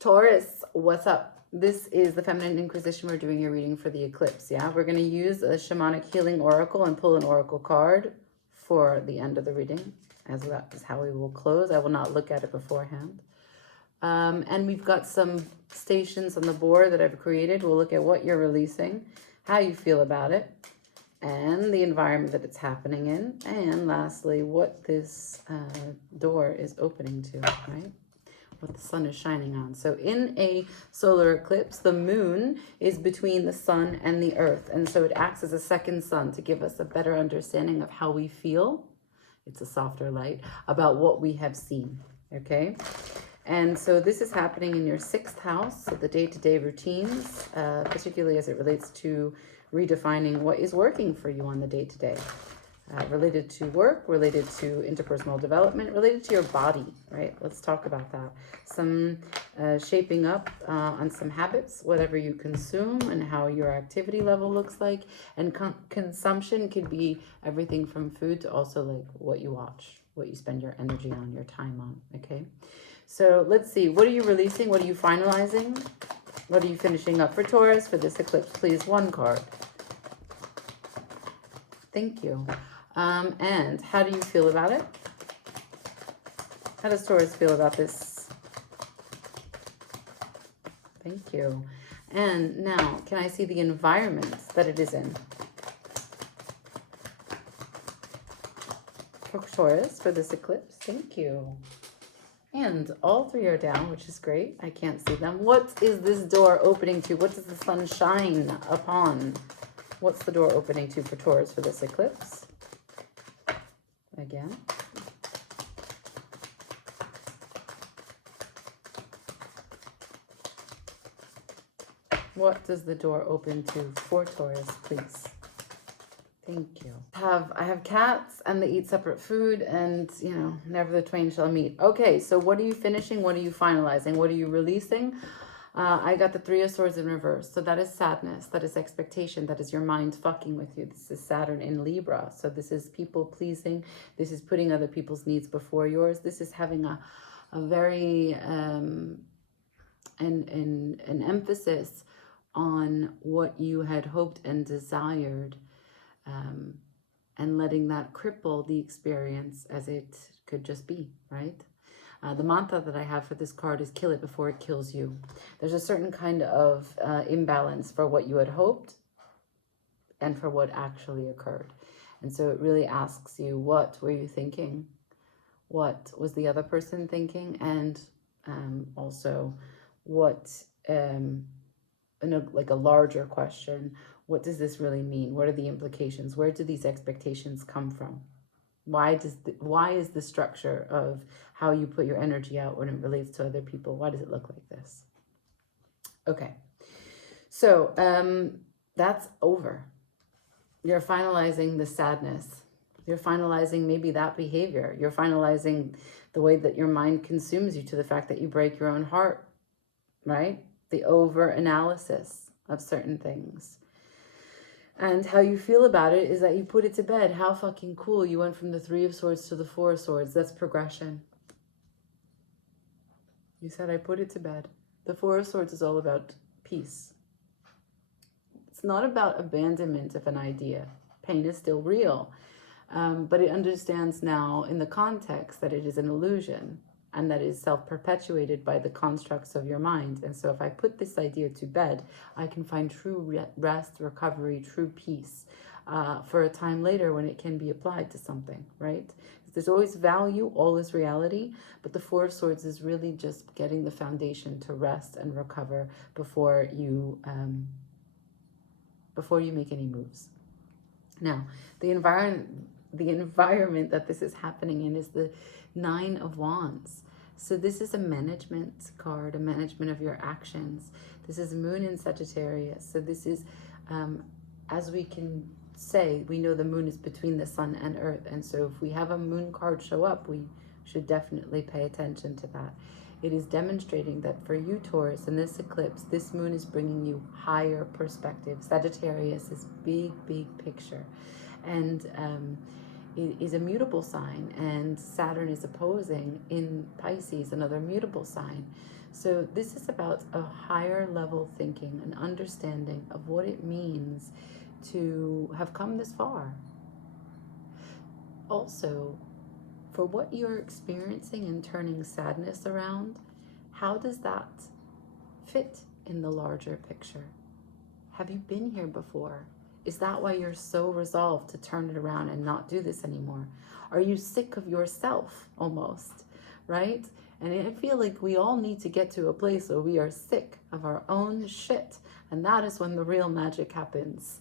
Taurus, what's up? This is the Feminine Inquisition. We're doing a reading for the eclipse, yeah? We're going to use a shamanic healing oracle and pull an oracle card for the end of the reading, as that is how we will close. I will not look at it beforehand. And we've got some stations on the board that I've created. We'll look at what you're releasing, how you feel about it, and the environment that it's happening in. And lastly, what this door is opening to, right? What the sun is shining on. So in a solar eclipse, the moon is between the sun and the earth. And so it acts as a second sun to give us a better understanding of how we feel. It's a softer light about what we have seen. Okay. And so this is happening in your 6th house, so the day-to-day routines, particularly as it relates to redefining what is working for you on the day-to-day. Related to work, related to interpersonal development, related to your body, right? Let's talk about that. Some shaping up on some habits, whatever you consume and how your activity level looks like. And consumption could be everything from food to also like what you watch, what you spend your energy on, your time on, okay? So let's see, what are you releasing? What are you finalizing? What are you finishing up for Taurus for this eclipse? Please, one card. Thank you. And how do you feel about it? How does Taurus feel about this? Thank you. And now, can I see the environment that it is in? For Taurus, for this eclipse, thank you. And all 3 are down, which is great. I can't see them. What is this door opening to? What does the sun shine upon? What's the door opening to for Taurus for this eclipse? Again. What does the door open to for Taurus, please? Thank you. I have cats and they eat separate food and, you know, never the twain shall meet. Okay, so what are you finishing? What are you finalizing? What are you releasing? I got the 3 of Swords in reverse. So that is sadness. That is expectation. That is your mind fucking with you. This is Saturn in Libra. So this is people pleasing. This is putting other people's needs before yours. This is having a very, an emphasis on what you had hoped and desired, and letting that cripple the experience as it could just be, right? The mantra that I have for this card is kill it before it kills you. There's a certain kind of imbalance for what you had hoped and for what actually occurred. And so it really asks you, what were you thinking? What was the other person thinking? And also what, like a larger question, what does this really mean? What are the implications? Where do these expectations come from? Why is the structure of how you put your energy out when it relates to other people, why does it look like this? Okay, so that's over. You're finalizing the sadness. You're finalizing maybe that behavior. You're finalizing the way that your mind consumes you to the fact that you break your own heart, right? The over-analysis of certain things. And how you feel about it is that you put it to bed. How fucking cool. You went from the 3 of Swords to the 4 of Swords. That's progression. You said, I put it to bed. The 4 of Swords is all about peace. It's not about abandonment of an idea. Pain is still real. But it understands now in the context that it is an illusion and that is self-perpetuated by the constructs of your mind. And so if I put this idea to bed, I can find true rest, recovery, true peace for a time later when it can be applied to something, right? There's always value, all is reality, but the 4 of Swords is really just getting the foundation to rest and recover before you make any moves. Now, the environment that this is happening in is the 9 of Wands. So this is a management card, a management of your actions. This is Moon in Sagittarius. So this is, as we can say, we know the moon is between the sun and earth. And so if we have a moon card show up, we should definitely pay attention to that. It is demonstrating that for you, Taurus, in this eclipse, this moon is bringing you higher perspective. Sagittarius is big, big picture. And is a mutable sign, and Saturn is opposing in Pisces, another mutable sign. So this is about a higher level thinking, an understanding of what it means to have come this far. Also, for what you're experiencing and turning sadness around, how does that fit in the larger picture? Have you been here before? Is that why you're so resolved to turn it around and not do this anymore? Are you sick of yourself almost, right? And I feel like we all need to get to a place where we are sick of our own shit. And that is when the real magic happens.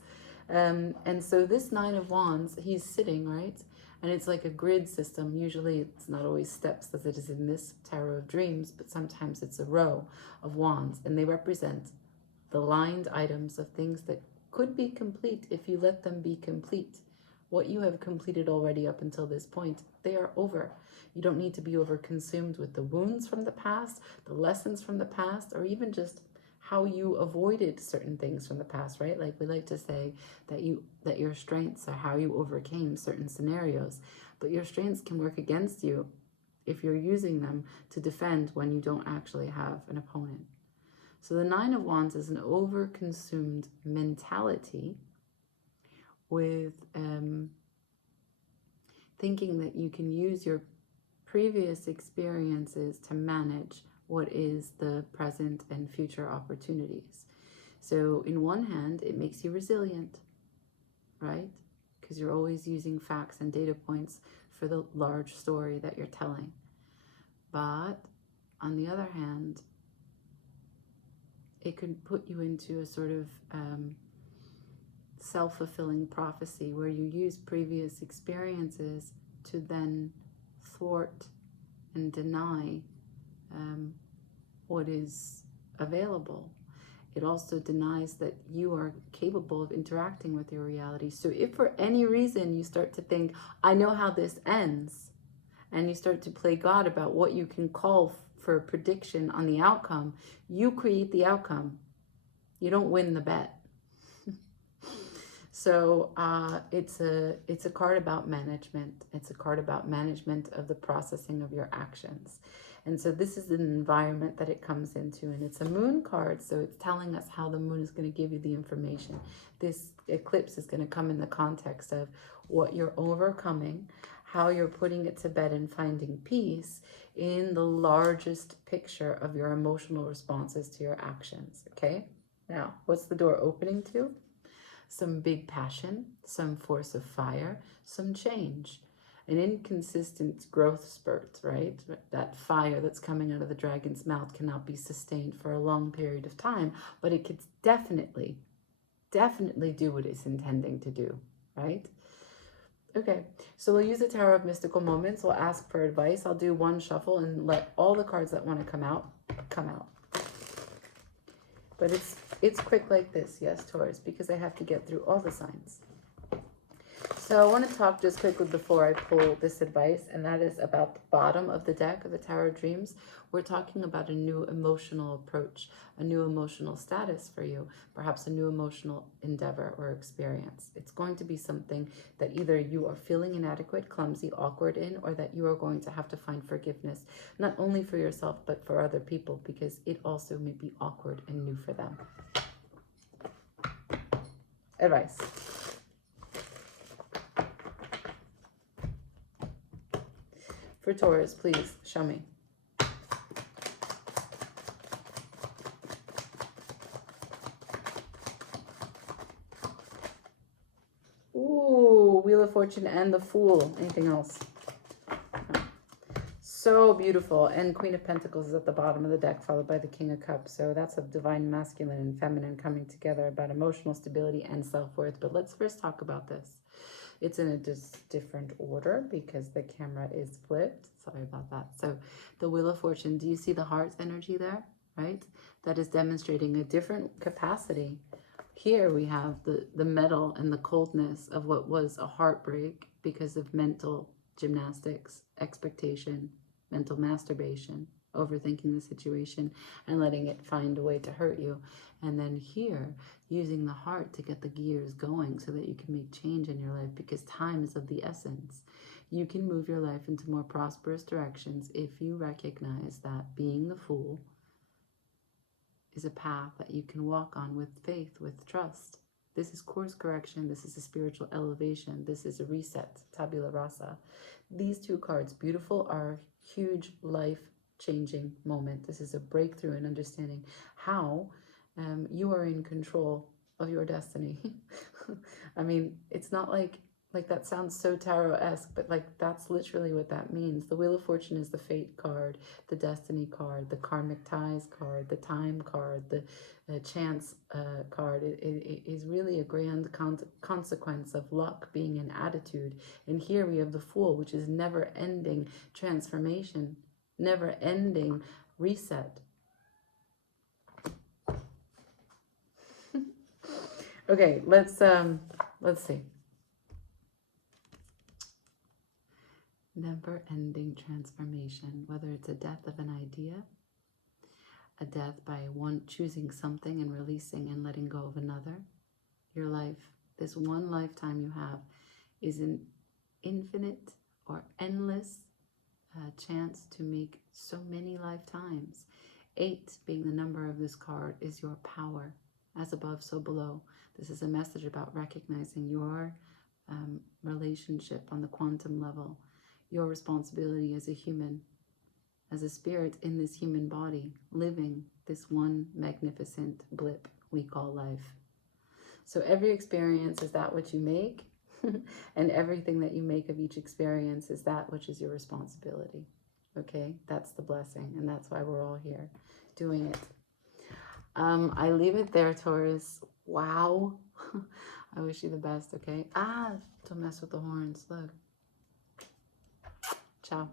And so this Nine of Wands, he's sitting, right? And it's like a grid system. Usually it's not always steps as it is in this Tarot of Dreams, but sometimes it's a row of wands. And they represent the lined items of things that could be complete if you let them be complete. What you have completed already up until this point, they are over. You don't need to be over consumed with the wounds from the past, the lessons from the past, or even just how you avoided certain things from the past, right? Like we like to say that your strengths are how you overcame certain scenarios, but your strengths can work against you if you're using them to defend when you don't actually have an opponent. So the Nine of Wands is an overconsumed mentality with thinking that you can use your previous experiences to manage what is the present and future opportunities. So in one hand, it makes you resilient, right? Because you're always using facts and data points for the large story that you're telling. But on the other hand, it could put you into a sort of self-fulfilling prophecy where you use previous experiences to then thwart and deny what is available. It also denies that you are capable of interacting with your reality. So if for any reason you start to think, I know how this ends, and you start to play God about what you can call for a prediction on the outcome, you create the outcome. You don't win the bet. So it's a card about management. It's a card about management of the processing of your actions. And so this is an environment that it comes into, and it's a moon card, so it's telling us how the moon is going to give you the information. This eclipse is going to come in the context of what you're overcoming, how you're putting it to bed and finding peace in the largest picture of your emotional responses to your actions, okay? Now, what's the door opening to? Some big passion, some force of fire, some change. An inconsistent growth spurt, right? That fire that's coming out of the dragon's mouth cannot be sustained for a long period of time, but it could definitely do what it's intending to do, right? Okay, so we'll use the Tower of Mystical Moments. We'll ask for advice. I'll do one shuffle and let all the cards that want to come out. But it's quick like this, yes, Taurus, because I have to get through all the signs. So I want to talk just quickly before I pull this advice, and that is about the bottom of the deck of the Tower of Dreams. We're talking about a new emotional approach, a new emotional status for you, perhaps a new emotional endeavor or experience. It's going to be something that either you are feeling inadequate, clumsy, awkward in, or that you are going to have to find forgiveness, not only for yourself, but for other people, because it also may be awkward and new for them. Advice. For Taurus, please show me. Ooh, Wheel of Fortune and the Fool. Anything else? No. So beautiful. And Queen of Pentacles is at the bottom of the deck, followed by the King of Cups. So that's a divine masculine and feminine coming together about emotional stability and self-worth. But let's first talk about this. It's in a different order because the camera is flipped. Sorry about that. So the Wheel of Fortune, do you see the heart energy there, right? That is demonstrating a different capacity. Here we have the metal and the coldness of what was a heartbreak because of mental gymnastics, expectation, mental masturbation, overthinking the situation and letting it find a way to hurt you. And then here, using the heart to get the gears going so that you can make change in your life, because time is of the essence. You can move your life into more prosperous directions if you recognize that being the fool is a path that you can walk on with faith, with trust. This is course correction. This is a spiritual elevation. This is a reset, tabula rasa. These two cards, beautiful, are a huge life-changing moment. This is a breakthrough in understanding how you are in control of your destiny. I mean, it's not like that sounds so tarot-esque, but like that's literally what that means. The Wheel of Fortune is the fate card, the destiny card, the karmic ties card, the time card, the chance card. It is really a grand consequence of luck being an attitude. And here we have the Fool, which is never-ending transformation, never-ending reset. Okay, let's see. Never-ending transformation, whether it's a death of an idea, a death by one choosing something and releasing and letting go of another. Your life, this one lifetime you have, is an infinite or endless chance to make so many lifetimes. 8 being the number of this card is your power. As above, so below. This is a message about recognizing your relationship on the quantum level, your responsibility as a human, as a spirit in this human body, living this one magnificent blip we call life. So every experience is that which you make, and everything that you make of each experience is that which is your responsibility. Okay, that's the blessing, and that's why we're all here doing it. I leave it there, Taurus. Wow. I wish you the best, okay? Don't mess with the horns. Look. Ciao.